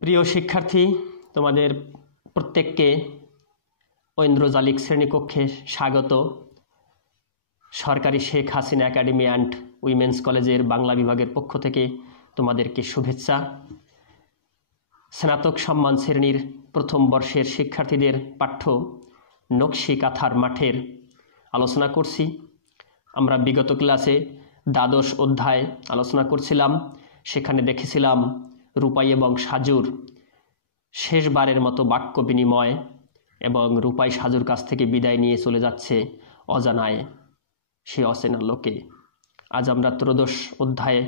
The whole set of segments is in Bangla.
প্রিয় শিক্ষার্থী, তোমাদের প্রত্যেককে ঐন্দ্রজালিক শ্রেণীকক্ষে স্বাগত। সরকারি Sheikh Hasina academy and women's কলেজের বাংলা বিভাগের পক্ষ থেকে তোমাদেরকে শুভেচ্ছা। স্নাতক সম্মান শ্রেণীর প্রথম বর্ষের শিক্ষার্থীদের পাঠ্য নকশি কাঁথার মাঠের আলোচনা করছি। আমরা বিগত ক্লাসে দ্বাদশ অধ্যায় আলোচনা করছিলাম। সেখানে দেখেছিলাম রূপাই এবং সাজুর শেষবারের মতো বাক্য বিনিময় এবং রূপাই সাজুর কাছ থেকে বিদায় নিয়ে চলে যাচ্ছে অজানায় সে অচেনা লোকে। আজ আমরা ত্রয়োদশ অধ্যায়ে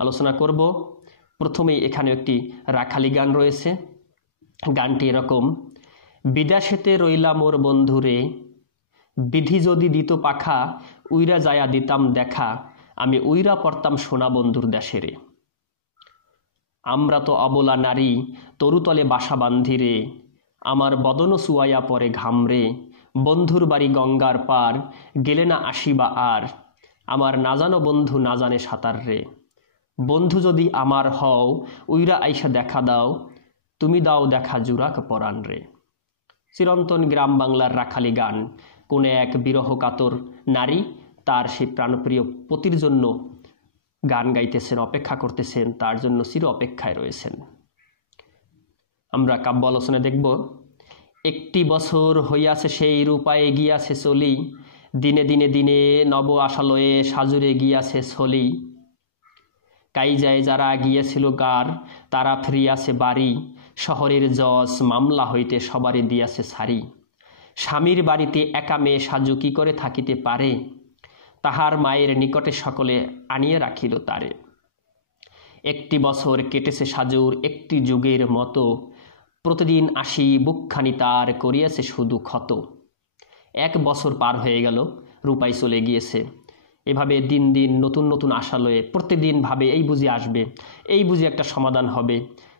আলোচনা করব। প্রথমেই এখানে একটি রাখালি গান রয়েছে। গানটি এরকম: বিদেশেতে রইলাম ওর বন্ধুরে, বিধি যদি দিত পাখা, উইরা যায়া দিতাম দেখা, আমি উইরা পড়তাম সোনা বন্ধুর দেশেরে। আমরা তো অবলা নারী, তরুতলে বাসা বান্ধিরে, আমার বদন সুয়াইয়া পরে ঘামরে, বন্ধুর বাড়ি গঙ্গার পার, গেলে না আসিবা আর, আমার না জানো বন্ধু না জানে সাঁতার রে। বন্ধু যদি আমার হও, উইরা আইসা দেখা দাও, তুমি দাও দেখা জুরাক পরাণ রে। চিরন্তন গ্রাম বাংলার রাখালি গান। কোন এক বিরহ কাতর নারী তার সেই প্রাণপ্রিয় পতির জন্য গান গাইতেছেন, অপেক্ষা করতেছেন, তার জন্য চির অপেক্ষায় রয়েছেন। আমরা কাব্য আলোচনা দেখব। একটি বছর হইয়াছে সেই রূপায় গিয়াছে চলি, দিনে দিনে দিনে নব আশালয়ে সাজুরে গিয়াছে ছলি। কাইজায় যারা গিয়েছিল গার, তারা ফিরিয়াছে বাড়ি, শহরের জজ মামলা হইতে সবারই দিয়াছে ছাড়ি। স্বামীর বাড়িতে একা মেয়ে সাজু কি করে থাকিতে পারে, তাহার মায়ের নিকটে সকলে আনিয়ে রাখিল তারে। একটি বছর কেটেছে সাজুর একটি যুগের মতো, প্রতিদিন আসি বুকখানি তার করিয়াছে শুধু ক্ষত। এক বছর পার হয়ে গেল, রূপাই চলে গিয়েছে। এভাবে দিন দিন নতুন নতুন আশা লয়ে প্রতিদিন ভাবে এই বুঝি আসবে, এই বুঝি একটা সমাধান হবে।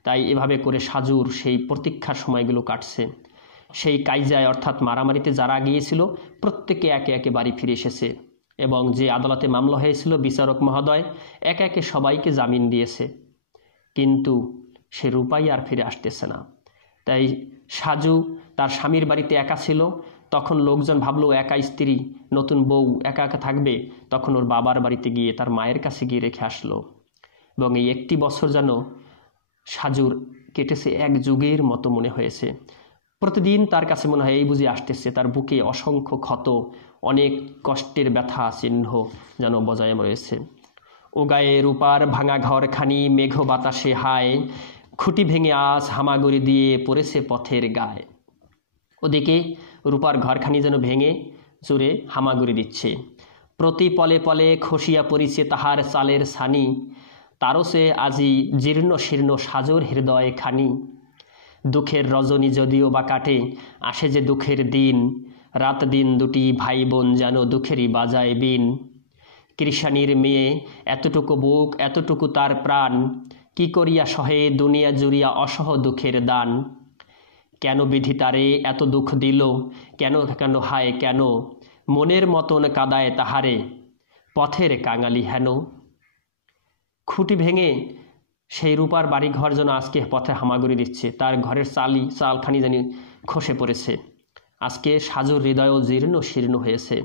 তাই এভাবে করে সাজুর সেই প্রতীক্ষার সময়গুলো কাটছে। সেই কাইজায় অর্থাৎ মারামারিতে যারা গিয়েছিল প্রত্যেকে একে একে বাড়ি ফিরে এসেছে এবং যে আদালতে মামলা হয়েছিল বিচারক মহোদয় একে একে সবাইকে জামিন দিয়েছে। কিন্তু সে রূপাই আর ফিরে আসতেছে না। তাই সাজু তার স্বামীর বাড়িতে একা ছিল। তখন লোকজন ভাবলো একা স্ত্রী, নতুন বউ একা একা থাকবে, তখন ওর বাবার বাড়িতে গিয়ে তার মায়ের কাছে গিয়ে রেখে আসলো। এবং এই একটি বছর যেন সাজুর কেটেছে এক যুগের মতো মনে হয়েছে। প্রতিদিন তার কাছে মনে হয় এই বুঝি আসতেছে। তার বুকে অসংখ্য ক্ষত, অনেক কষ্টের ব্যথা চিহ্ন যেন বজায় রয়েছে। ও গায়ে রূপার ভাঙা ঘরখানি মেঘ বাতাসে হায়, খুঁটি ভেঙে আজ হামাগুড়ি দিয়ে পড়েছে পথের গায়ে। ওদিকে রূপার ঘরখানি যেন ভেঙে জোরে হামাগুড়ি দিচ্ছে। প্রতি পলে পলে খসিয়া পড়িছে তাহার চালের ছানি, তারও সে আজি জীর্ণ শীর্ণ সাজুর হৃদয় খানি। দুঃখের রজনী যদিও বা কাটে, আসে যে দুঃখের দিন, রাত দিন দুটি ভাই বোন যেন দুঃখেরই বাজায় বিন। কৃষাণীর মেয়ে এতটুকু বুক এতটুকু তার প্রাণ, কি করিয়া সহে দুনিয়া জুড়িয়া অসহ দুঃখের দান। কেন বিধি তারে এত দুঃখ দিল, কেন কেন হায় কেন, মনের মতন কাদায় তাহারে পথের কাঙালি হেন। খুঁটি ভেঙে সেই রূপার বাড়িঘর যেন আজকে পথে হামাগুড়ি দিচ্ছে। তার ঘরের চালখানি জানি খসে পড়েছে। আজকে সাজুর হৃদয়ও জীর্ণ শীর্ণ হয়েছে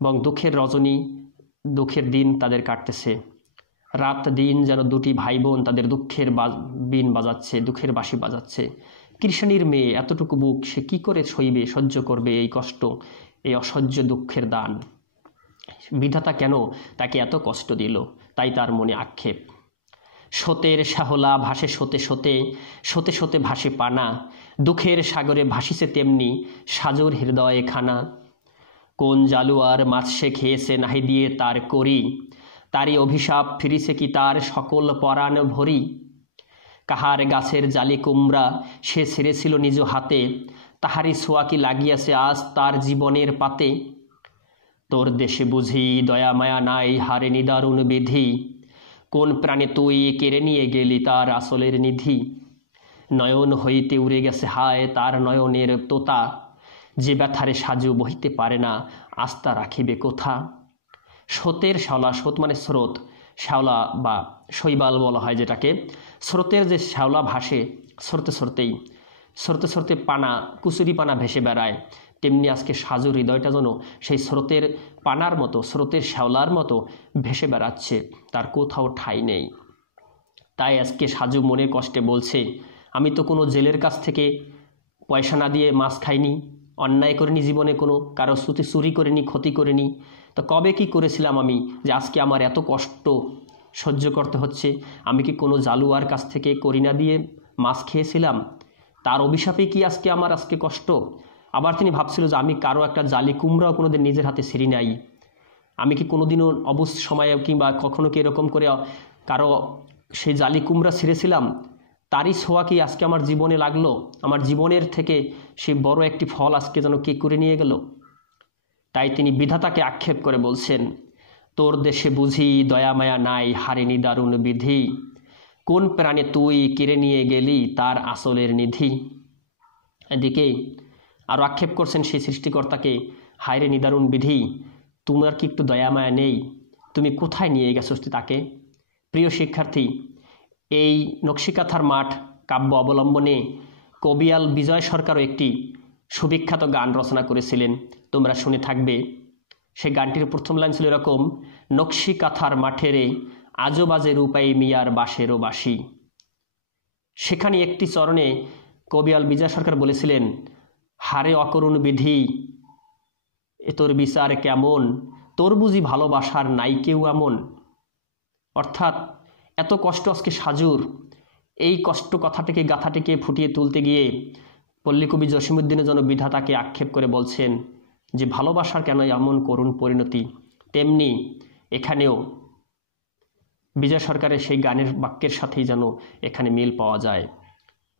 এবং দুঃখের রজনী, দুঃখের দিন তাদের কাটতেছে। রাত দিন যেন দুটি ভাই বোন তাদের দুঃখের বিন বাজাচ্ছে, দুঃখের বাঁশি বাজাচ্ছে। কৃষাণীর মেয়ে এতটুকু বুক, সে কি করে সইবে, সহ্য করবে এই কষ্ট, এই অসহ্য দুঃখের দান। বিধাতা কেন তাকে এত কষ্ট দিল, তাই তার মনে আক্ষেপ। স্রোতের শ্যাহলা ভাসে সতে সতে, সতে সতে ভাসে পানা, দুঃখের সাগরে ভাসিছে তেমনি সাজুর হৃদয়ে খানা। কোন জালুয়ার মাছ সে খেয়েছে নাহি দিয়ে তার করি, তারই অভিশাপ ফিরিছে কি তার সকল পরাণ ভরি। কাহার গাছের জালি কুমড়া সে ছেড়েছিল নিজ হাতে, তাহারই ছোঁয়া কি লাগিয়াছে আজ তার জীবনের পাতে। তোর দেশে বুঝি দয়া মায়া নাই, হারে নিদারুণ বিধি, কোন প্রাণে তুই কেড়ে নিয়ে গেলি তার আসলের নিধি। নয়ন হইতে উড়ে গেছে হায় তার নয়নের তোতা, যে ব্যথারে সাজু বহিতে পারে না আস্থা রাখিবে কোথা। স্রোতের শ্যাওলা, স্রোত মানে স্রোত, শ্যাওলা বা শৈবাল বলা হয় যেটাকে, স্রোতের যে শ্যাওলা ভাসে সরতে সরতে পানা কুচুরি পানা ভেসে বেড়ায়, তেমনি আজকে সাজুর হৃদয়টা যেন সেই স্রোতের পানার মতো, স্রোতের শ্যাওলার মতো ভেসে বেড়াচ্ছে, তার কোথাও ঠাঁই নেই। তাই আজকে সাজু মনের কষ্টে বলছে, আমি তো কোনো জেলের কাছ থেকে পয়সা না দিয়ে মাছ খাইনি, অন্যায় করিনি, জীবনে কোনো কারো চুরি করিনি, ক্ষতি করিনি। তো কবে কি করেছিলাম আমি যে আজকে আমার এত কষ্ট সহ্য করতে হচ্ছে? আমি কি কোনো জালুয়ার কাছ থেকে করিনা দিয়ে মাছ খেয়েছিলাম? তার অভিশাপে কি আজকে আমার কষ্ট? আবার তিনি ভাবছিল যে আমি কারো একটা জালি কুমড়াও কোনোদিন নিজের হাতে ছিঁড়ি নাই। আমি কি কোনোদিনও অবশ্য সময়ে কিংবা কখনো কি এরকম করে কারো সেই জালি কুমড়া ছিঁড়েছিলাম? তারই ছোঁয়া কি আজকে আমার জীবনে লাগলো? আমার জীবনের থেকে সেই বড় একটি ফল আজকে যেন কে করে নিয়ে গেল। তাই তিনি বিধাতাকে আক্ষেপ করে বলছেন, তোর দেশে বুঝি দয়া মায়া নাই, হারেনি দারুণ বিধি, কোন প্রাণে তুই কেড়ে নিয়ে গেলি তার আসলের নিধি। এদিকে আরও আক্ষেপ করছেন সেই সৃষ্টিকর্তাকে, হায়রে নিদারুণ বিধি, তোমার কি একটু দয়া মায়া নেই? তুমি কোথায় নিয়ে গেছো তাকে? প্রিয় শিক্ষার্থী, এই নকশিকাথার মাঠ কাব্য অবলম্বনে কবিয়াল বিজয় সরকারও একটি সুবিখ্যাত গান রচনা করেছিলেন, তোমরা শুনে থাকবে। সেই গানটির প্রথম লাইন ছিল এরকম, নকশিকাথার মাঠেরে আজো বাজে রূপাই মিয়ার বাঁশেরও বাঁশি। সেখানে একটি চরণে কবিয়াল বিজয় সরকার বলেছিলেন, হারে অকরুণ বিধি, এ তোর বিচার কেমন, তোর বুঝি ভালোবাসার নাই কেউ এমন। অর্থাৎ এত কষ্ট আজকে সাজুর, এই কষ্ট কথাটিকে গাথাটিকে ফুটিয়ে তুলতে গিয়ে পল্লীকবি জসীমউদ্দীনের জন্য বিধাতাকে আক্ষেপ করে বলছেন যে ভালোবাসার কেন এমন করুণ পরিণতি। তেমনি এখানেও বিজয় সরকারের সেই গানের বাক্যের সাথেই যেন এখানে মিল পাওয়া যায়,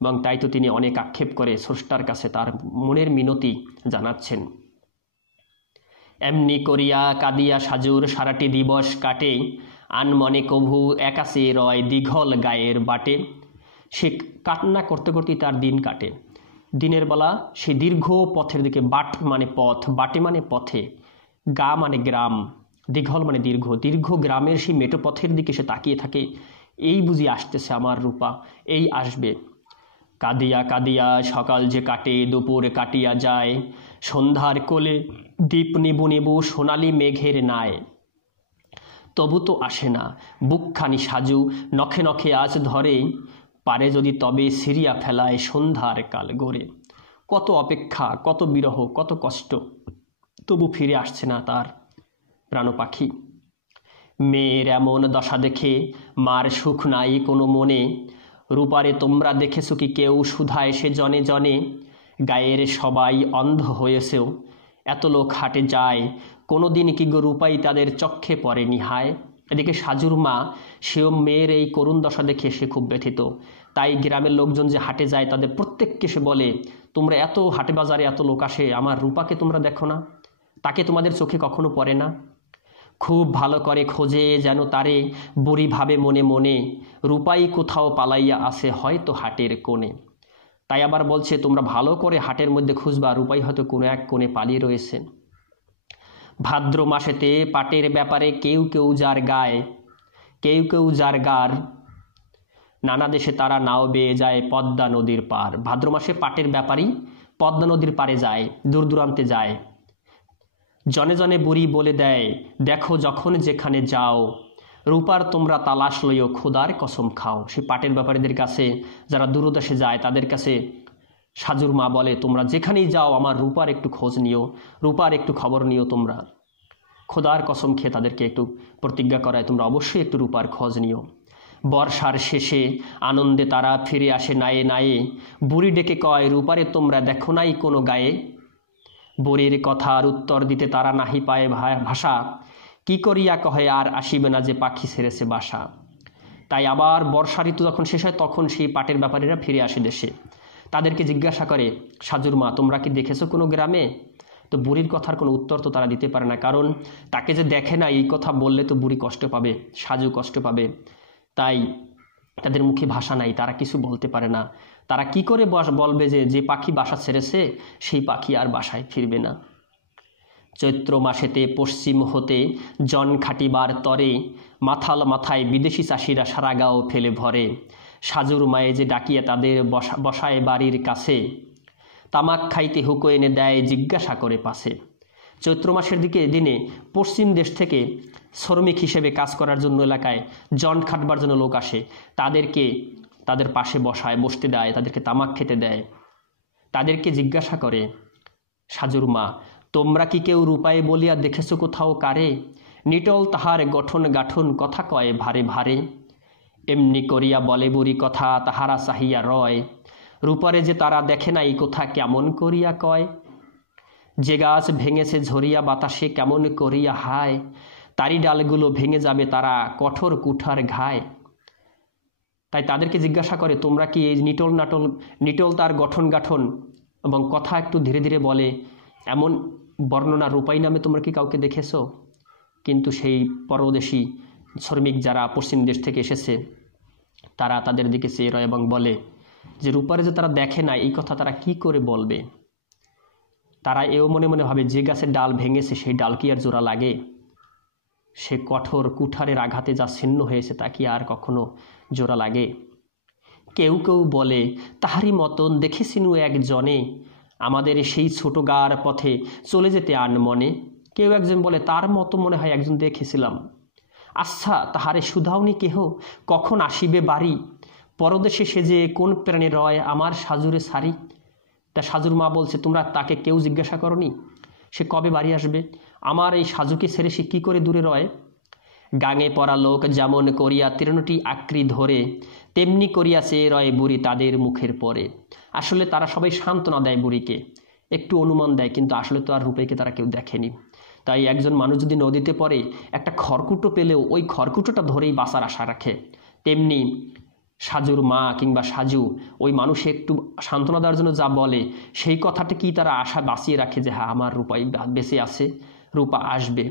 এবং তাই তো তিনি অনেক আক্ষেপ করে স্রষ্টার কাছে তার মনের মিনতি জানাচ্ছেন। এমনি করিয়া কাঁদিয়া সাজুর সারাটি দিবস কাটে, আনমনে কভু একাশে রয় দীঘল গায়ের বাটে। সে কান্না করতে করতেই তার দিন কাটে। দিনের বেলা সে দীর্ঘ পথের দিকে, বাট মানে পথ, বাটে মানে পথে, গা মানে গ্রাম, দীঘল মানে দীর্ঘ, দীর্ঘ গ্রামের সেই মেটো পথের দিকে সে তাকিয়ে থাকে, এই বুঝি আসতেছে আমার রূপা, এই আসবে। কাঁদিয়া কাঁদিয়া সকাল যে কাটে, দুপুর কাটিয়া যায়, সন্ধ্যার কোলে দীপ নিবু নিবু সোনালি মেঘের নায়। তবু তো আসে না, বুকখানি সাজু নখে নখে আজ ধরে, পারে যদি তবে সিরিয়া ফেলায় সন্ধ্যার কাল গড়ে। কত অপেক্ষা, কত বিরহ, কত কষ্ট, তবু ফিরে আসছে না তার প্রাণ পাখি। মেয়ের এমন দশা দেখে মার সুখ নাই কোনো মনে, রূপারে তোমরা দেখেছো কি কেউ সুধায় সে জনে জনে। গায়ের সবাই অন্ধ হয়েছেও এত লোক হাটে যায়, কোনো দিন কি গো রূপাই তাদের চক্ষে পড়ে নিহায়। এদিকে সাজুর মা, সেও মেয়ের এই করুণ দশা দেখে সে খুব ব্যথিত। তাই গ্রামের লোকজন যে হাটে যায় তাদের প্রত্যেককে সে বলে, তোমরা এত হাটে বাজারে এত লোক আসে, আমার রূপাকে তোমরা দেখো না? তাকে তোমাদের চোখে কখনো পড়ে না? খুব ভালো করে খোঁজে যেন তারে, বুড়ি ভাবে মনে মনে, রূপাই কোথাও পালাইয়া আসে হয়তো হাটের কোণে। তাই আবার বলছে, তোমরা ভালো করে হাটের মধ্যে খুঁজবা, রূপাই হয়তো কোনো এক কোণে পালিয়ে রয়েছে। ভাদ্র মাসেতে পাটের ব্যাপারে কেউ কেউ যার গায়, কেউ কেউ যার গার, নানা দেশে তারা নাও বেয়ে যায় পদ্মা নদীর পার। ভাদ্র মাসে পাটের ব্যাপারী পদ্মা নদীর পারে যায়, দূর দূরান্তে যায়। জনে জনে বুড়ি বলে দেয়, দেখো যখন যেখানে যাও, রূপার তোমরা তালাশ লইও খোদার কসম খাও। সেই পাটের ব্যাপারীদের কাছে যারা দূরদেশে যায় তাদের কাছে সাজুর মা বলে, তোমরা যেখানেই যাও আমার রূপার একটু খোঁজ নিও, রূপার একটু খবর নিও। তোমরা খোদার কসম খেয়ে তাদেরকে একটু প্রতিজ্ঞা করায়, তোমরা অবশ্যই একটু রূপার খোঁজ নিও। বর্ষার শেষে আনন্দে তারা ফিরে আসে নায়ে নায়ে, বুড়ি ডেকে কয়, রূপারে তোমরা দেখো নাই কোনো গায়ে। বুড়ির কথার উত্তর দিতে তারা নাহি পায় ভাষা, কি করিয়া কহে আর আসিবে না যে পাখি ছেড়েছে বাসা। তাই আবার বর্ষা ঋতু যখন শেষ হয় তখন সেই পাটের ব্যাপারীরা ফিরে আসে দেশে। তাদেরকে জিজ্ঞাসা করে সাজুর মা, তোমরা কি দেখেছো কোনো গ্রামে? তো বুড়ির কথার কোনো উত্তর তো তারা দিতে পারে না, কারণ তাকে যে দেখে না এই কথা বললে তো বুড়ি কষ্ট পাবে, সাজু কষ্ট পাবে। তাই তাদের মুখে ভাষা নাই, তারা কিছু বলতে পারে না। তারা কি করে বলবে যে পাখি বাসা ছেড়েছে সেই পাখি আর বাসায় ফিরবে না। চৈত্র মাসেতে পশ্চিম হতে জন খাটিবার তরে, মাথাল মাথায় বিদেশি চাষিরা সারা গাঁও ফেলে ভরে। সাজুর মায়ে যে ডাকিয়া তাদের বসায় বাড়ির কাছে, তামাক খাইতে হুকো এনে দেয় জিজ্ঞাসা করে পাশে। চৈত্র মাসের দিনে পশ্চিম দেশ থেকে শ্রমিক হিসেবে কাজ করার জন্য এলাকায় জন্ড খাটবার জন্য লোক আসে, তাদেরকে তাদের পাশে বসতে দেয়, তাদেরকে তামাক খেতে দেয়। তাদেরকে জিজ্ঞাসা করে সাজুর মা, তোমরা কি কেউ রূপায় বলিয়া দেখেছো কোথাও কারে? নিটল তাহার গঠন গাঠন কথা কয় ভারে ভারে, এমনি করিয়া বলে বুড়ি কথা তাহারা চাহিয়া রয়, রূপারে যে তারা দেখে নাই কোথা কেমন করিয়া কয়, যে গাছ ভেঙেছে ঝরিয়া বাতাসে কেমন করিয়া হায়, তারি ডালগুলো ভেঙে যাবে তারা কঠোর কুঠার ঘায়। তাই তাদেরকে জিজ্ঞাসা করে, তোমরা কি এই নিটল তার গঠন গাঠন এবং কথা একটু ধীরে ধীরে বলে এমন বর্ণনা রূপাই নামে তোমরা কি কাউকে দেখেছো? কিন্তু সেই পরদেশী শ্রমিক যারা পশ্চিম দেশ থেকে এসেছে তারা তাদের দিকে চেয়ে রয় এবং বলে যে রূপারে যে তারা দেখে না এই কথা তারা কি করে বলবে। তারা এও মনে মনে ভাবে যে গাছের ডাল ভেঙেছে সেই ডাল কি আর জোড়া লাগে? সে কঠোর কুঠারের আঘাতে যা ছিন্ন হয়েছে তা কি আর কখনো জোড়া লাগে? কেউ কেউ বলে তাহারই মতন দেখেছিনু একজনে, আমাদের সেই ছোট গার পথে চলে যেতে আনমনে। কেউ একজন বলে তার মতো মনে হয় একজন দেখেছিলাম। আচ্ছা তাহারে সুধাওনি কেহ, কখন আসিবে বাড়ি? পরদেশে সে যে কোন প্রাণে রয় আমার সাজুরে সারি। তা সাজুর মা বলছে, তোমরা তাকে কেউ জিজ্ঞাসা করনি সে কবে বাড়ি আসবে? আমার এই সাজুকে ছেড়ে সে কী করে দূরে রয়? গাঙে পড়া লোক যেমন করিয়া তৃণটি আঁকড়ি ধরে, তেমনি করিয়া চেয়ে রয় বুড়ি তাদের মুখের পরে। আসলে তারা সবাই সান্ত্বনা দেয় বুড়িকে, একটু অনুমান দেয়, কিন্তু আসলে তো আর রূপেকে তারা কেউ দেখেনি। তাই একজন মানুষ যদি নদীতে পড়ে একটা খড়কুটো পেলেও ওই খড়কুটোটা ধরেই বাঁচার আশা রাখে, তেমনি সাজুর মা কিংবা সাজু ওই মানুষে একটু সান্ত্বনা দেওয়ার জন্য যা বলে সেই কথাটা কি তারা আশা বাঁচিয়ে রাখে যে হ্যাঁ আমার রূপাই বেঁচে আছে, রূপা আসবে।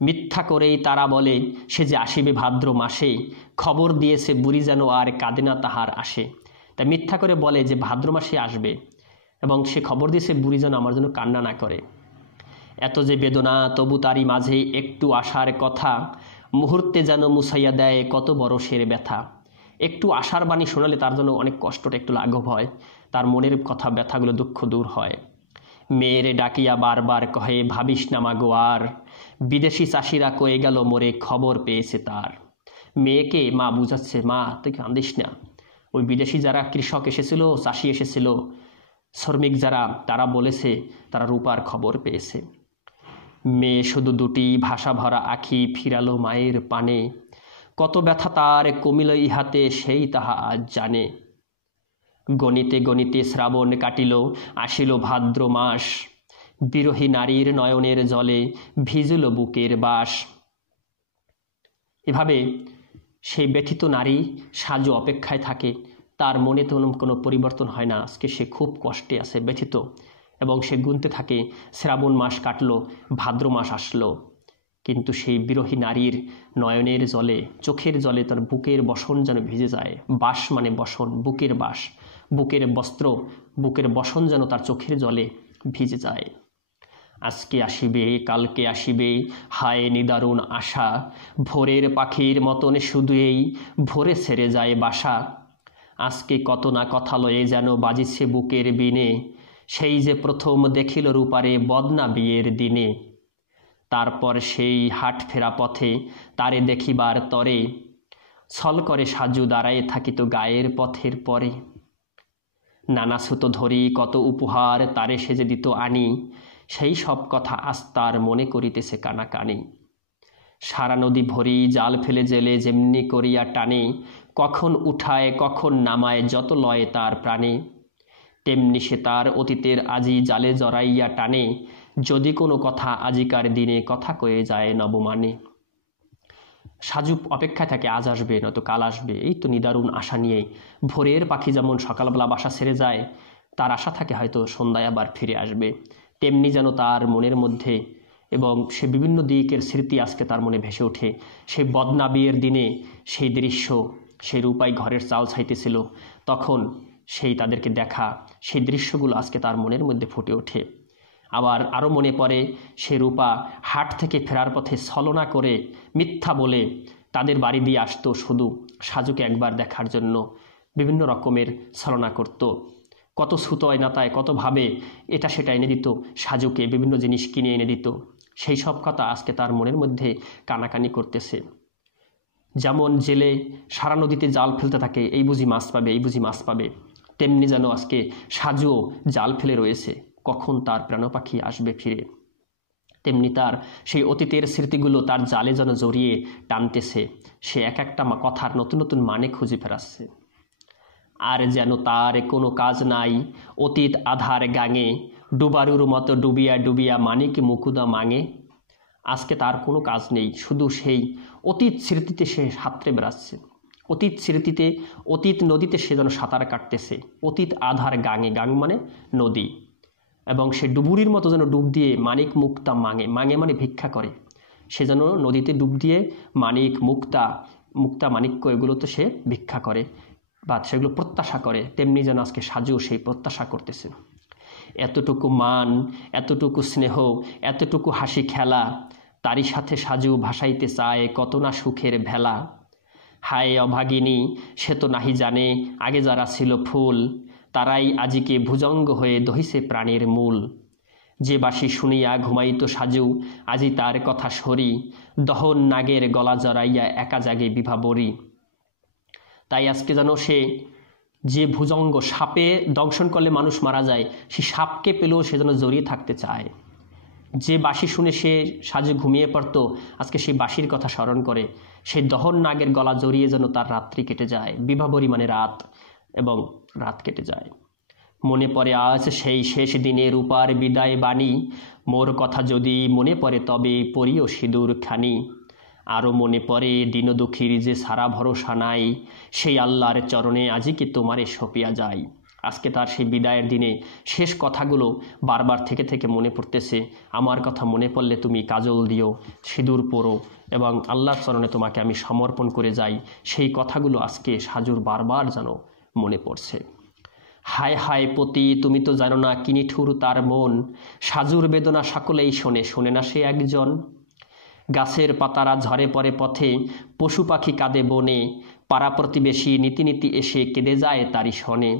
মিথ্যা করেই তারা বলে সে যে আসিবে ভাদ্র মাসে, খবর দিয়েছে বুড়ি যেন আর কাঁদে না তাহার আসে। তাই মিথ্যা করে বলে যে ভাদ্র মাসে আসবে এবং সে খবর দিয়েছে বুড়ি যেন আমার জন্য কান্না না করে। এত যে বেদনা তবু তারই মাঝে একটু আশার কথা, মুহূর্তে যেন মুছাইয়া দেয় কত বড় সের ব্যথা। একটু আশার বাণী শোনালে তার জন্য অনেক কষ্টটা একটু লাঘব হয়, তার মনের কথা ব্যথাগুলো দুঃখ দূর হয়। মেয়েরে ডাকিয়া বারবার কহে ভাবিস না মাগো আর, বিদেশি চাষিরা কয়ে গেল মোরে খবর পেয়েছে তার। মেয়েকে মা বুঝাচ্ছে, মা তুই কান্দিস না, ওই বিদেশি যারা কৃষক এসেছিল, চাষি এসেছিল, শ্রমিক যারা, তারা বলেছে তারা রূপার খবর পেয়েছে। মেয়ে শুধু দুটি ভাষা ভরা আখি ফিরালো মায়ের পানে, কত ব্যথা তার কমিল ইহাতে সেই তাহা আজ জানে। গণিতে গণিতে শ্রাবণ কাটিল, আসিল ভাদ্র মাস, বিরহী নারীর নয়নের জলে ভিজল বুকের বাস। এভাবে সেই ব্যথিত নারী সাজু অপেক্ষায় থাকে, তার মনে তো কোনো পরিবর্তন হয় না, আজকে সে খুব কষ্টে আছে, ব্যথিত, এবং সে গুনতে থাকে শ্রাবণ মাস কাটলো, ভাদ্র মাস আসলো, কিন্তু সেই বিরহী নারীর নয়নের জলে, চোখের জলে তার বুকের বসন যেন ভিজে যায়। বাস মানে বসন, বুকের বাস, বুকের বস্ত্র, বুকের বসন যেন তার চোখের জলে ভিজে যায়। আজকে আসিবে কালকে আসিবে হায় নিদারুণ আশা, ভোরের পাখির মতন শুধু এই ভোরে ছেড়ে যায় বাসা। আজকে কত না কথা লয়ে যেন বাজিছে বুকের বিনে, সেই যে প্রথম দেখিল রূপারে বদনা বিয়ের দিনে। তারপর সেই হাট ফেরা পথে তারে দেখিবার তরে, ছল করে সাজু দাঁড়ায়ে থাকিত গায়ের পথের পরে। নানা সুতো ধরি কত উপহার তারে সেজে দিত আনি, সেই সব কথা আজ তার মনে করিতেছে কানাকানি। সারা নদী ভরি জাল ফেলে জেলে যেমনি করিয়া টানে, কখন উঠায় কখন নামায় যত লয় তার প্রাণে। তেমনি সে তার অতীতের আজি জালে জড়াইয়া টানে, যদি কোনো কথা আজিকার দিনে কথা কয়ে যায় নবমানে। সাজু অপেক্ষায় থাকে আজ আসবে নয়তো কাল আসবে, এই তো নিদারুণ আশা নিয়ে। ভোরের পাখি যেমন সকালবেলা বাসা ছেড়ে যায়, তার আশা থাকে হয়তো সন্ধ্যায় আবার ফিরে আসবে, তেমনি যেন তার মনের মধ্যে এবং সে বিভিন্ন দিকের স্মৃতি আজকে তার মনে ভেসে ওঠে। সেই বদনা বিয়ের দিনে সেই দৃশ্য, সেই রূপাই ঘরের চাল ছাইতেছিল, তখন সেই তাদেরকে দেখা সেই দৃশ্যগুলো আজকে তার মনের মধ্যে ফুটে ওঠে। আবার আরও মনে পড়ে সে রূপা হাট থেকে ফেরার পথে ছলনা করে মিথ্যা বলে তাদের বাড়ি দিয়ে আসতো শুধু সাজুকে একবার দেখার জন্য, বিভিন্ন রকমের ছলনা করত, কত ছুতোয় নাতায় কতভাবে এটা সেটা এনে দিত সাজুকে, বিভিন্ন জিনিস কিনে এনে দিত। সেই সব কথা আজকে তার মনের মধ্যে কানাকানি করতেছে। যেমন জেলে সারা নদীতে জাল ফেলতে থাকে, এই বুঝি মাছ পাবে, এই বুঝি মাছ পাবে, তেমনি যেন আজকে সাজুও জাল ফেলে রয়েছে, কখন তার প্রাণপাখি আসবে ফিরে। তেমনি তার সেই অতীতের স্মৃতিগুলো তার জালে যেন জড়িয়ে টানতেছে, সে এক একটা কথার নতুন নতুন মানে খুঁজে ফেরাচ্ছে। আর যেন তার কোনো কাজ নাই অতীত আধার গাঙে, ডুবারুর মতো ডুবিয়া ডুবিয়া মানিক মুকুদা মাঙে। আজকে তার কোনো কাজ নেই, শুধু সেই অতীত স্মৃতিতে সে সাঁতরে বেড়াচ্ছে, অতীত স্মৃতিতে, অতীত নদীতে সে যেন সাঁতার কাটতেছে, অতীত আধার গাঙে, গাং মানে নদী, এবং সে ডুবুরির মতো যেন ডুব দিয়ে মানিক মুক্তা মাঙে, মাঙে মানে ভিক্ষা করে, সে যেন নদীতে ডুব দিয়ে মানিক মুক্তা, মুক্তা মানিক্য এগুলো তো সে ভিক্ষা করে বা সেগুলো প্রত্যাশা করে, তেমনি যেন আজকে সাজু সেই প্রত্যাশা করতেছে। এতটুকু মান, এতটুকু স্নেহ, এতটুকু হাসি খেলা, তারই সাথে সাজু ভাসাইতে চায় কত না সুখের ভেলা। হায় অভাগিনী, সে তো নাহি জানে আগে যারা ছিল ফুল, তারাই আজিকে ভুজঙ্গ হয়ে দহিছে প্রাণের মূল। যে বাঁশি শুনিয়া ঘুমাইত সাজু, আজি তার কথা সরি, দহন নাগের গলা জড়াইয়া একা জাগে বিভাবরী। তাই আজকে যেন সে যে ভুজঙ্গ, সাপে দংশন করলে মানুষ মারা যায়, সে সাপকে পেলেও সে যেন জড়িয়ে থাকতে চায়। যে বাঁশি শুনে সে সাজু ঘুমিয়ে পড়ত, আজকে সেই বাঁশির কথা স্মরণ করে, সেই দহন নাগের গলা জড়িয়ে যেন তার রাত্রি কেটে যায়, বিভাবরী মানে রাত, এবং রাত কেটে যায়। মনে পড়ে আজ সেই শেষ দিনে রূপার বিদায় বাণী, মোর কথা যদি মনে পড়ে তবে পড়িও সিঁদুর খানি। আরও মনে পড়ে দীনদুঃখীর যে সারা ভরসা নাই, সেই আল্লাহর চরণে আজিকে তোমারে সঁপিয়া যায়। আজকে তার সেই বিদায়ের দিনে শেষ কথাগুলো বারবার থেকে থেকে মনে পড়তেছে। আমার কথা মনে পড়লে তুমি কাজল দিও, সিঁদুর পরো, এবং আল্লাহর চরণে তোমাকে আমি সমর্পণ করে যাই, সেই কথাগুলো আজকে সাজুর বারবার যেন মনে পড়ছে। হায় হায় পতি, তুমি তো জানো না কি নিঠুর তার মন, সাজুর বেদনা সকলেই শোনে, শোনে না সে একজন। গাছের পাতারা ঝরে পড়ে পথে, পশু পাখি কাঁদে বনে, পাড়া প্রতিবেশী নীতি নীতি এসে কেঁদে যায় তারি শনে।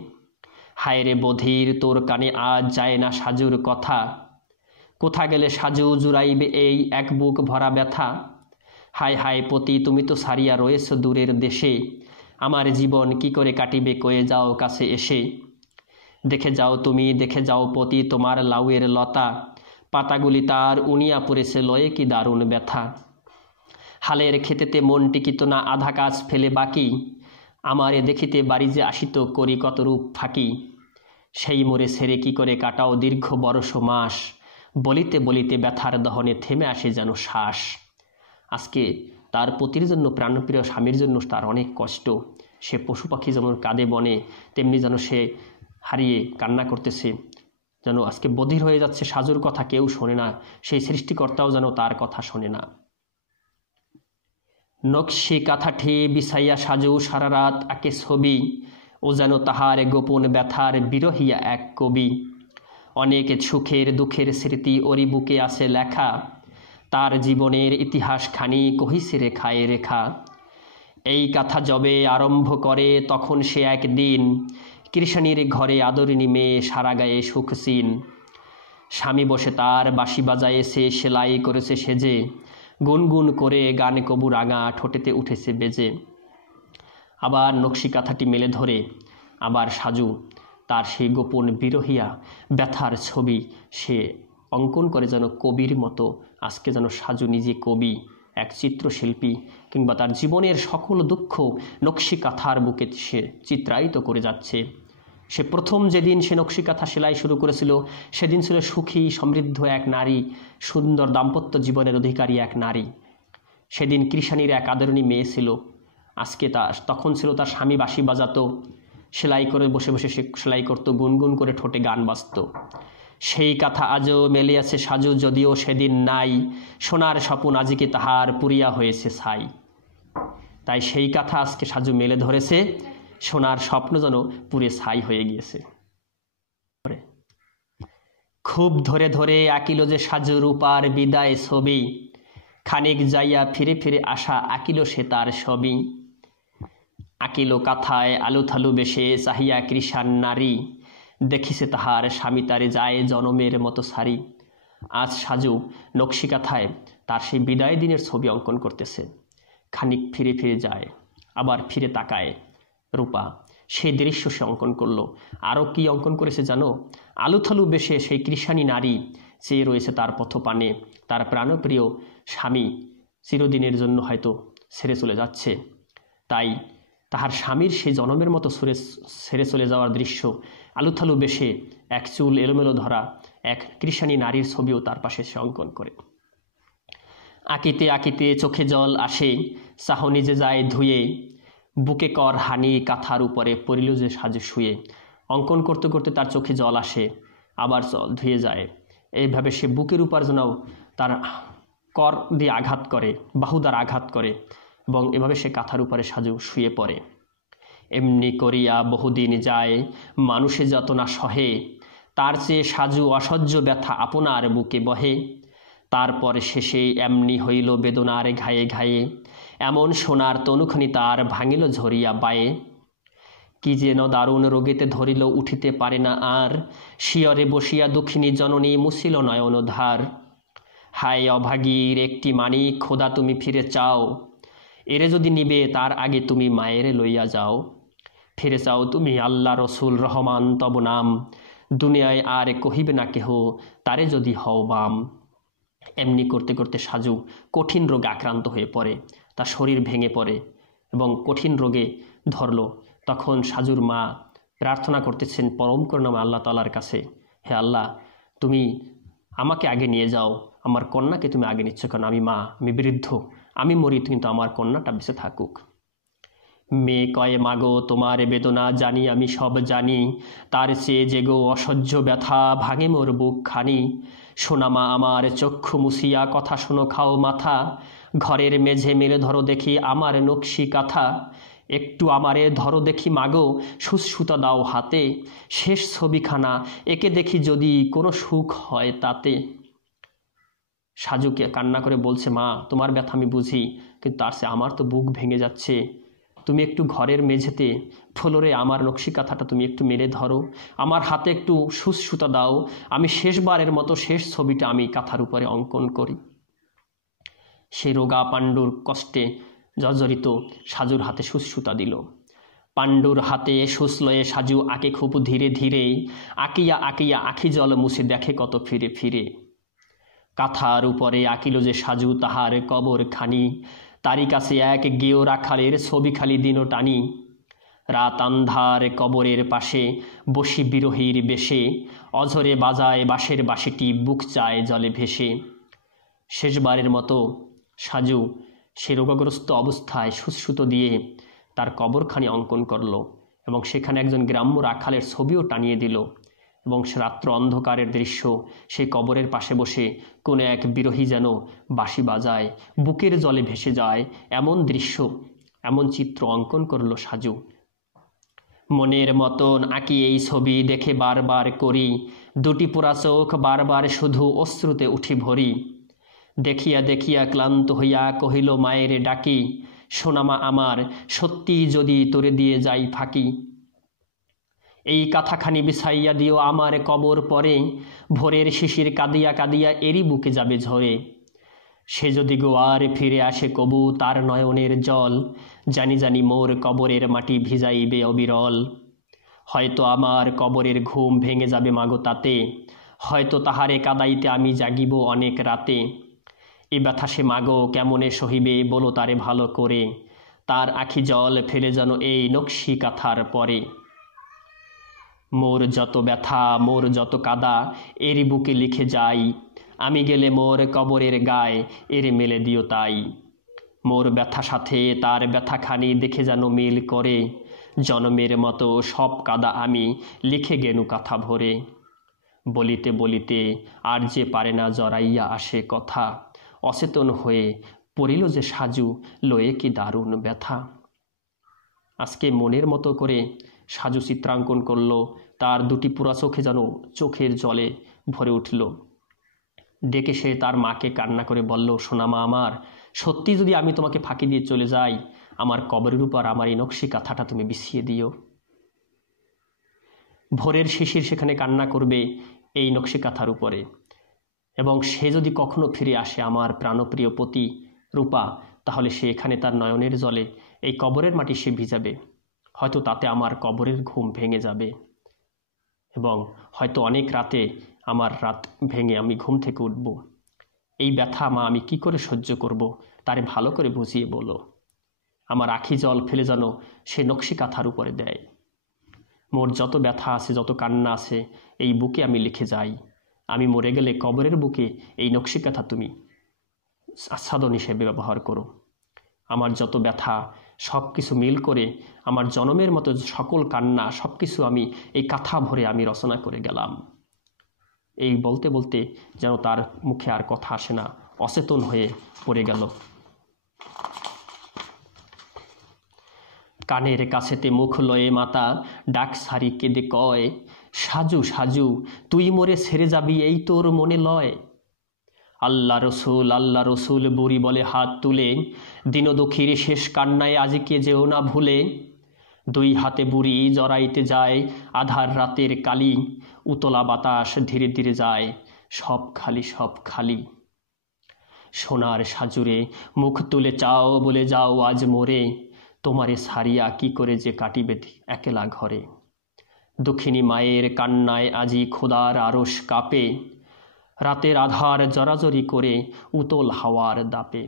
হায় রে বধির, তোর কানে আজ যায় না সাজুর কথা, কোথা গেলে সাজু জুড়াইবে এই এক বুক ভরা ব্যথা। হায় হায় পতি, তুমি তো সারিয়া রয়েছ দূরের দেশে, আমার জীবন কি করে কাটিবে কয়ে যাও কাছে এসে। দেখে যাও তুমি, দেখে যাও পতি, তোমার লাউয়ের লতা, পাতাগুলি তার উনিয়া পড়েছে লয়ে কি দারুণ ব্যথা। হালের খেতেতে মন টিকিত না, আধা কাজ ফেলে বাকি, আমারে দেখিতে বাড়ি যে আসিত করি কত রূপ ফাঁকি। সেই মোরে সেরে কি করে কাটাও দীর্ঘ বরষ মাস, বলিতে বলিতে ব্যথার দহনে থেমে আসে যেন শ্বাস। আজকে তার পতির জন্য, প্রাণপ্রিয় স্বামীর জন্য তার অনেক কষ্ট। সে পশু পাখি যেমন কাঁদে বনে, তেমনি যেন সে হারিয়ে কান্না করতেছে, যেন আজকে বধির হয়ে যাচ্ছে। সাজুর কথা কেউ শোনে না, সেই সৃষ্টিকর্তাও যেন তার কথা শোনে না। নকশি কাঁথাটি বিছাইয়া সাজু সারা রাত আঁকে ছবি, ও যেন তাহার গোপন ব্যথার বিরহিয়া এক কবি। অনেক সুখের দুঃখের স্মৃতি ওরি বুকে আছে লেখা, তার জীবনের ইতিহাস খানি কহিছে রেখায় রেখা। এই কথা যবে আরম্ভ করে তখন সে একদিন, কৃষাণীর ঘরে আদরিণী মেয়ে সারা গায়ে সুখসীন। স্বামী বসে তার বাঁশি বাজায়েছে, সেলাই করেছে সেজে, গুনগুন করে গান কবু রাঙা ঠোঁটেতে উঠেছে বেজে। আবার নকশি কাঁথাটি মেলে ধরে আবার সাজু তার সেই গোপন বিরহিয়া ব্যথার ছবি সে অঙ্কন করে, যেন কবির মতো। আজকে যেন সাজু নিজে কবি, এক চিত্রশিল্পী, কিংবা তার জীবনের সকল দুঃখ নকশি কাঁথার বুকে সে চিত্রায়িত করে যাচ্ছে। সে প্রথম যেদিন সে নকশি কাঁথা সেলাই শুরু করেছিল, সেদিন ছিল সুখী সমৃদ্ধ এক নারী, সুন্দর দাম্পত্য জীবনের অধিকারী এক নারী। সেদিন কৃষাণীর এক আদরণী মেয়ে ছিল। আজকে তখন ছিল তার স্বামী বাঁশি বাজাতো, সেলাই করে বসে বসে সে সেলাই করতো, গুনগুন করে ঠোঁটে গান বাজত। সেই কথা আজও মেলিয়াছে সাজু, যদিও সেদিন নাই, সোনার স্বপ্ন আজিকে তাহার পুরিয়া হয়েছে ছাই। তাই সেই কথা আজকে সাজু মেলে ধরেছে, সোনার স্বপ্ন যেন পুরে ছাই হয়ে গিয়েছে। খুব ধরে ধরে আঁকিল যে সাজু রূপার বিদায় ছবি, খানিক যাইয়া ফিরে ফিরে আসা আঁকিল সে তার সবই। আঁকিল কাথায় আলু থালু বেশে চাহিয়া কৃষাণ নারী, দেখিছে তাহার স্বামী তারে যায় জনমের মতো সারি। আজ সাজু নকশি কাথায় তার সেই বিদায় দিনের ছবি অঙ্কন করতেছে। খানিক ফিরে ফিরে যায়, আবার ফিরে তাকায়। রূপা সেই দৃশ্য সে অঙ্কন করলো। আরও কি অঙ্কন করেছে জানো? আলুথালু বেশে সেই কৃষাণী নারী চেয়ে রয়েছে তার পথপানে। তার প্রাণপ্রিয় স্বামী চিরদিনের জন্য হয়তো ছেড়ে চলে যাচ্ছে, তাই তাহার স্বামীর সেই জনমের মতো ছেড়ে চলে যাওয়ার দৃশ্য আলুথালু বেশে এক চুল এলোমেলো ধরা এক কৃষাণী নারীর ছবিও তার পাশে সে অঙ্কন করে। আঁকিতে আঁকিতে চোখে জল আসে, চাহনি যে যায় ধুয়ে, বুকে কর হানি কাঁথার উপরে পড়িল যে সাজে শুয়ে। অঙ্কন করতে করতে তার চোখে জল আসে, আবার জল ধুয়ে যায়। এইভাবে সে বুকের উপর যেন তার কর দিয়ে আঘাত করে, বাহুদার আঘাত করে, এবং এভাবে সে কাঁথার উপরে সাজু শুয়ে পড়ে। এমনি করিয়া বহুদিন যায়, মানুষে যত না সহে, তার চেয়ে সাজু অসহ্য ব্যথা আপনার বুকে বহে। তারপরে শেষে এমনি হইল বেদনার ঘায়ে ঘায়ে, এমন সোনার তনুখানি তার ভাঙিল ঝরিয়া বায়ে। কি যেন দারুণ রোগেতে ধরিল উঠিতে পারে না আর, শিয়রে বসিয়া দুঃখিনী জননী মুছিল নয়ন ধার। হায় অভাগীর একটি মানিক খোদা তুমি ফিরে চাও, এরে যদি নিবে তার আগে তুমি মায়েরে লইয়া যাও। ফিরে চাও তুমি আল্লাহ রসুল রহমান তব নাম, দুনিয়ায় আর কহিবে না কেহ তারে যদি হও বাম। এমনি করতে করতে সাজু কঠিন রোগে আক্রান্ত হয়ে পড়ে, তার শরীর ভেঙে পড়ে এবং কঠিন রোগে ধরল। তখন সাজুর মা প্রার্থনা করতেছেন পরম করুণাময় আল্লাহ তাআলার কাছে, হে আল্লাহ, তুমি আমাকে আগে নিয়ে যাও, আমার কন্যাকে তুমি আগে নিচ্ছ কেন? আমি মা, আমি বৃদ্ধ, আমি মরি, কিন্তু আমার কন্যাটা বেঁচে থাকুক। মেয়ে কয়ে মাগো তোমার বেদনা জানি আমি সব জানি, তার চেয়ে যে গো অসহ্য ব্যথা ভাঙে মোর বুক খানি। সোনামা আমার চক্ষু মুছিয়া কথা শোনো খাও মাথা, ঘরের মেঝে মেলে ধরো দেখি আমার নকশি কাঁথা। একটু আমারে ধরো দেখি মাগো, সুসুতা দাও হাতে, শেষ ছবিখানা একে দেখি যদি কোনো সুখ হয় তাতে। সাজুকে কান্না করে বলছে, মা তোমার ব্যথা আমি বুঝি, কিন্তু তার চেয়ে আমার তো বুক ভেঙে যাচ্ছে। তুমি একটু ঘরের মেঝেতে ফ্লোরে আমার নকশি কাঁথাটা তুমি একটু মেলে ধরো, আমার হাতে একটু সুসুতা দাও, আমি শেষবারের মতো শেষ ছবিটা আমি কাঁথার উপরে অঙ্কন করি। সেই রোগা পাণ্ডুর কষ্টে জর্জরিত সাজুর হাতে সুসুতা দিল। পাণ্ডুর হাতে সুস লয়ে সাজু আঁকে খুব ধীরে ধীরে, আঁকিয়া আঁকিয়া আঁখি জল মুছে দেখে কত ফিরে ফিরে। কাঁথার উপরে আঁকিল যে সাজু তাহার কবর খানি, তারি কাছে এক গেও রাখালের ছবি খালি দিন টানি। রাত আন্ধার কবরের পাশে বসি বিরহীর বেশে, অঝরে বাজায় বাঁশের বাঁশিটি বুক চায় জলে ভেসে। শেষবারের মতো সাজু সে রোগগ্রস্ত অবস্থায় সুসুতো দিয়ে তার কবরখানি অঙ্কন করল এবং সেখানে একজন গ্রাম্য রাখালের ছবিও টানিয়ে দিল। এবং সে রাত্র অন্ধকারের দৃশ্য, সেই কবরের পাশে বসে কোনো এক বিরহী যেন বাঁশি বাজায়, বুকের জলে ভেসে যায়, এমন দৃশ্য, এমন চিত্র অঙ্কন করল সাজু। মনের মতন আঁকি এই ছবি দেখে বারবার করি, দুটি পোড়া চোখ বারবার শুধু অশ্রুতে উঠি ভরি। দেখিয়া দেখিয়া ক্লান্ত হইয়া কহিল মায়ের ডাকি, সোনামা আমার সত্যি যদি তোরে দিয়ে যাই ফাঁকি। এই কাঁথাখানি বিছাইয়া দিও আমার কবর পরে, ভোরের শিশির কাঁদিয়া কাঁদিয়া এরই বুকে যাবে ঝরে। সে যদি গোয়ার ফিরে আসে কবু তার নয়নের জল, জানি জানি মোর কবরের মাটি ভিজাইবে অবিরল। হয়তো আমার কবরের ঘুম ভেঙে যাবে মাগো তাতে, হয়তো তাহারে কাদাইতে আমি জাগিব অনেক রাতে। এ ব্যথা সে মাগো কেমনে সহিবে বলো তারে ভালো করে, তার আখি জল ফেলে যেন এই নকশি কাঁথার পরে। মোর যত ব্যথা মোর যত কাদা এরই বুকে লিখে যাই, আমি গেলে মোর কবরের গায়ে এরে মেলে দিও তাই। মোর ব্যথা সাথে তার ব্যথাখানি দেখে যেন মিল করে, জনমের মতো সব কাদা আমি লিখে গেনু কাঁথা ভরে। বলিতে বলিতে আর যে পারে না জড়াইয়া আসে কথা, অচেতন হয়ে পড়িল যে সাজু লয়ে কি দারুণ ব্যথা। আজকে মনের মতো করে সাজু চিত্রাঙ্কন করল, তার দুটি পুরা চোখে যেন চোখের জলে ভরে উঠল। ডেকে সে তার মাকে কান্না করে বলল, সোনা মা আমার, সত্যি যদি আমি তোমাকে ফাঁকি দিয়ে চলে যাই, আমার কবরের উপর আমার এই নকশি কাঁথাটা তুমি বিছিয়ে দিও। ভোরের শিশির সেখানে কান্না করবে এই নকশি কাঁথার উপরে, এবং সে যদি কখনো ফিরে আসে আমার প্রাণপ্রিয় পতি রূপা, তাহলে সে এখানে তার নয়নের জলে এই কবরের মাটি সে ভিজাবে। হয়তো তাতে আমার কবরের ঘুম ভেঙে যাবে, এবং হয়তো অনেক রাতে আমার রাত ভেঙে আমি ঘুম থেকে উঠব। এই ব্যথা মা আমি কি করে সহ্য করব, তারে ভালো করে বুঝিয়ে বলো। আমার আখি জল ফেলে যেন সে নকশি কাঁথার উপরে দেয়। মোর যত ব্যথা আছে, যত কান্না আছে, এই বুকে আমি লিখে যাই। আমি মরে গেলে কবরের বুকে এই নকশি কাঁথা তুমি আচ্ছাদন হিসেবে ব্যবহার করো। আমার যত ব্যথা সব কিছু মিল করে আমার জনমের মতো সকল কান্না সব কিছু আমি এই কাঁথা ভরে আমি রচনা করে গেলাম। এই বলতে বলতে যেন তার মুখে আর কথা আসে না, অচেতন হয়ে পড়ে গেল। কানের কাছেতে মুখ লয়ে মাতা ডাক সারি কেঁদে কয়, সাজু সাজু তুই মোরে ছেড়ে যাবি এই তোর মনে লয়। আল্লাহ রসুল বুড়ি বলে হাত তুলে, দিনদুঃখীর শেষ কান্নায় আজকে যেও না ভুলে। দুই হাতে বুড়ি জড়াইতে যায় আধার রাতের কালি, উতলা বাতাস ধীরে ধীরে যায় সব খালি সব খালি। সোনার সাজুরে মুখ তুলে চাও বলে যাও আজ মোরে, তোমারে সারিয়া কি করে যে কাটিবে একলা ঘরে। দুঃখিনী মায়ের কান্নায় আজি খোদার আরশ কাঁপে, রাতের আধার জরাজরি করে উতল হাওয়ার দাপে।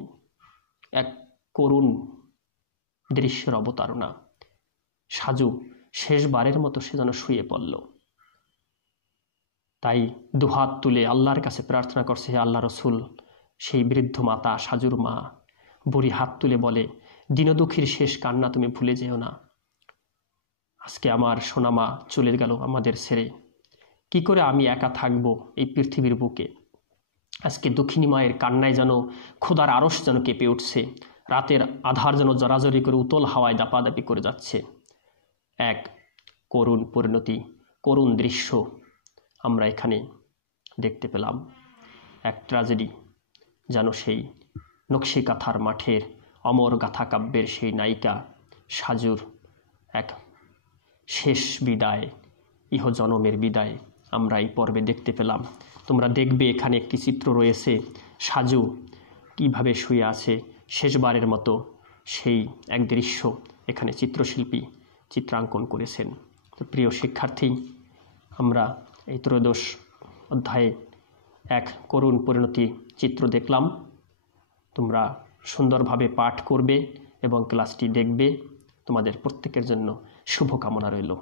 এক করুণ দৃশ্যের অবতারণা। সাজু শেষবারের মতো সে যেন শুয়ে পড়ল। তাই দুহাত তুলে আল্লাহর কাছে প্রার্থনা করছে, হে আল্লাহ রসুল। সেই বৃদ্ধ মাতা সাজুর মা বুড়ি হাত তুলে বলে, দিনদুঃখীর শেষ কান্না তুমি ভুলে যেও না। আজকে আমার সোনামা চলে গেল আমাদের ছেড়ে, কি করে আমি একা থাকব এই পৃথিবীর বুকে। আজকে দুঃখিনী মায়ের কান্নায় যেন খোদার আরশ যেন কেঁপে উঠছে, রাতের আধার যেন জরাজরি করে উতল হাওয়ায় দাপাদাপি করে যাচ্ছে। এক করুণ পরিণতি, করুণ দৃশ্য আমরা এখানে দেখতে পেলাম। এক ট্র্যাজেডি, যেন সেই নকশি কাঁথার মাঠের অমর গাথা কাব্যের সেই নায়িকা সাজুর এক শেষ বিদায়, ইহজনমের বিদায় আমরা এই পর্বে দেখতে পেলাম। তোমরা দেখবে এখানে একটি চিত্র রয়েছে, সাজু কিভাবে শুয়ে আছে শেষবারের মতো, সেই এক দৃশ্য এখানে চিত্রশিল্পী চিত্রাঙ্কন করেছেন। তো প্রিয় শিক্ষার্থী, আমরা এই ত্রয়োদশ অধ্যায়ে এক করুণ পরিণতি চিত্র দেখলাম। তোমরা সুন্দরভাবে পাঠ করবে এবং ক্লাসটি দেখবে। তোমাদের প্রত্যেকের জন্য শুভকামনা রইল।